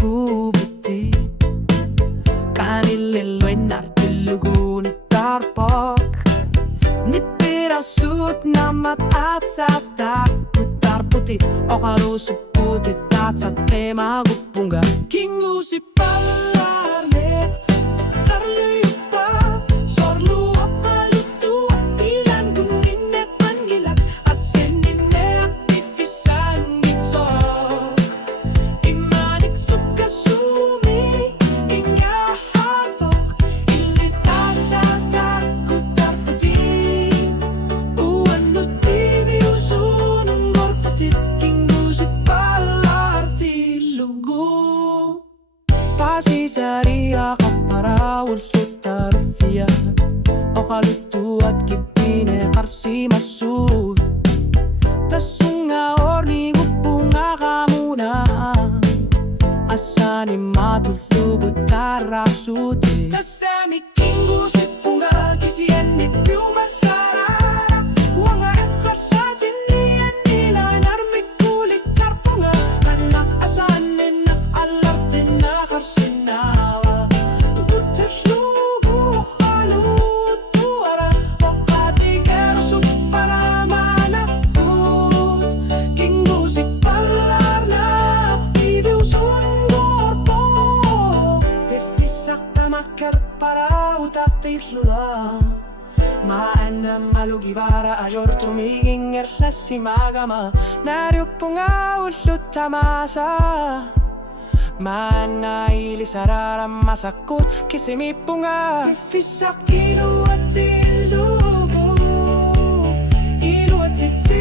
kuvuti kanille luennartulugun tarpok nippirasut nammat atsata tarputit okalusuputit tatsat teema kuppunga Kingusippallaarneq Tusarliuppaa Tusarliuppaa luttua ilan kun minnet mangilat asenninneak piffisangitsok imanik sukkasumi inga hartok illitaan saatak kun tarputit uannut piiviusuun korpatit Kingusippallaarti lugu Pasisariya kapparawulluttaruffiya okaluttuat kippine qarsimassuut tassunga orni kuppunga kamuna assani matullugut tarrasuuti tassami Kingusippunga kisienni piumassarara uanga ekkarsatinni ennila narmikkuulik karpunga kannak asanninnak allartinna qarsinnawa tuputterlugu okkaluttuara oqqatikersup paramanakkuut Kingusippallaarneq piiviusun korpok piffissaqtamakkar parautaqtillula ma anna malugivara ajortumigingерласsi magama nariuppunga ulluttamasa ma anna ilisarara masakkut kisimippunga piffissaq iluatsillugu iluatsitsi